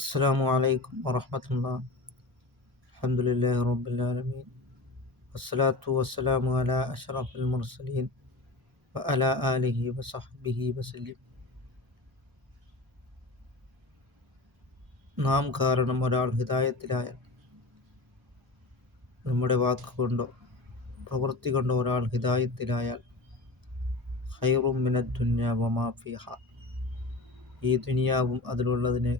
السلام عليكم ورحمة الله. الحمد لله رب العالمين والصلاة والسلام على أشرف المرسلين وعلى آله وصحبه وسلم. നാം കാരണം ഒരാൾ ഹിദായത്തിലായാൽ, നമ്മുടെ വാക്കുകൊണ്ടോ പ്രവൃത്തി കൊണ്ടോ ഒരാൾ ഹിദായത്തിലായാൽ, ഖൈറും മിനദ് ദുനിയ വമാ ഫീഹാ, ഈ ദുനിയാവും അതിലുള്ളതിനെ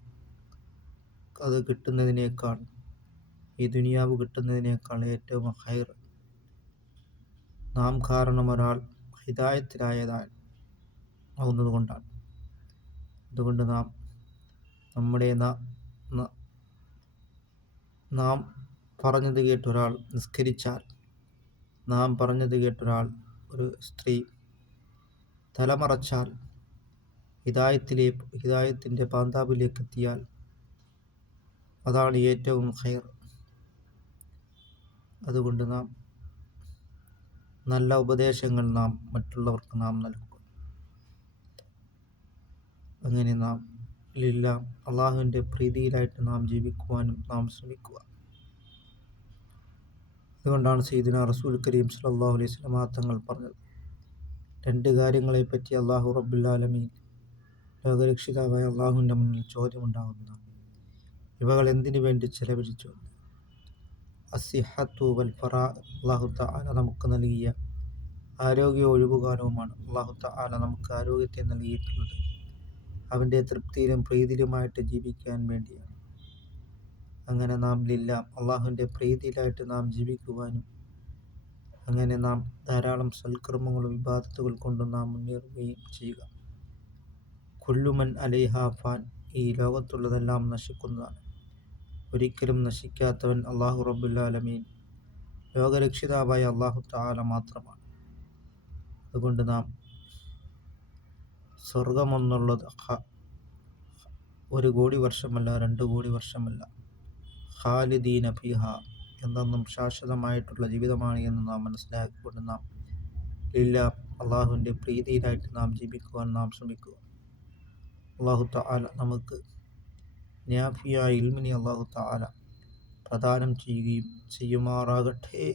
കിട്ടുന്നതിനേക്കാൾ ഏറ്റവും ഖൈർ നാം കാരണം ഒരാൾ ഹിദായത്തിലായതാവുന്നത് കൊണ്ടാണ്. അതുകൊണ്ട് നാം പറഞ്ഞത് കേട്ടൊരാൾ നിസ്കരിച്ചാൽ, നാം പറഞ്ഞത് കേട്ടൊരാൾ ഒരു സ്ത്രീ തലമറച്ചാൽ, ഹിദായത്തിൻ്റെ പാന്താവിലേക്ക് എത്തിയാൽ, അതാണ് ഏറ്റവും ഖൈർ. അതുകൊണ്ട് നല്ല ഉപദേശങ്ങൾ മറ്റുള്ളവർക്ക് നൽകുക. അങ്ങനെ അള്ളാഹുവിൻ്റെ പ്രീതിയിലായിട്ട് ജീവിക്കുവാനും ശ്രമിക്കുക. അതുകൊണ്ടാണ് സയ്യിദുനാ റസൂൽ കരീം സ്വല്ലല്ലാഹു അലൈഹി വസല്ലം തങ്ങൾ പറഞ്ഞത്, രണ്ട് കാര്യങ്ങളെപ്പറ്റി അല്ലാഹു റബ്ബുൽ ആലമീൻ ലോകരക്ഷിതാവായ അള്ളാഹുവിൻ്റെ മുന്നിൽ ചോദ്യമുണ്ടാകുന്നതാണ്. ഇവകൾ എന്തിനു വേണ്ടി ചെലവഴിച്ചു? അസ്സിഹത്തു വൽ ഫറാ, അല്ലാഹു തആല നമുക്ക് നൽകിയ ആരോഗ്യ ഒഴിവുകാലവുമാണ്. അല്ലാഹു തആല നമുക്ക് ആരോഗ്യത്തെ നൽകിയിട്ടുള്ളത് അവൻ്റെ തൃപ്തിയിലും പ്രീതിയിലുമായിട്ട് ജീവിക്കാൻ വേണ്ടിയാണ്. അങ്ങനെ അള്ളാഹുവിൻ്റെ പ്രീതിയിലായിട്ട് ജീവിക്കുവാനും, അങ്ങനെ ധാരാളം സൽക്കർമ്മങ്ങളും ഇബാദത്തുകൾ കൊണ്ട് മുന്നേറുകയും ചെയ്യുക. കുല്ലുമൻ അലൈഹാ ഫാൻ, ഈ ലോകത്തുള്ളതെല്ലാം നശിക്കുന്നതാണ്. ഒരിക്കലും നശിക്കാത്തവൻ അല്ലാഹു റബ്ബുൽ ആലമീൻ ലോകരക്ഷിതാവായ അല്ലാഹു തആല മാത്രമാണ്. അതുകൊണ്ട് സ്വർഗമെന്നുള്ളത് 1 കോടി വർഷമല്ല, 2 കോടി വർഷമല്ല, ഖാലിദീന ഫീഹ, എന്തെന്നും ശാശ്വതമായിട്ടുള്ള ജീവിതമാണ് എന്ന് മനസ്സിലാക്കിക്കൊണ്ട് അള്ളാഹുവിൻ്റെ പ്രീതിയിലായിട്ട് ജീവിക്കുവാൻ ശ്രമിക്കുക. അല്ലാഹു തആല നമുക്ക് നാഫിയായ ഇൽമിനെ അല്ലാഹു തആല പ്രദാനം ചെയ്യുമാറാകട്ടെ.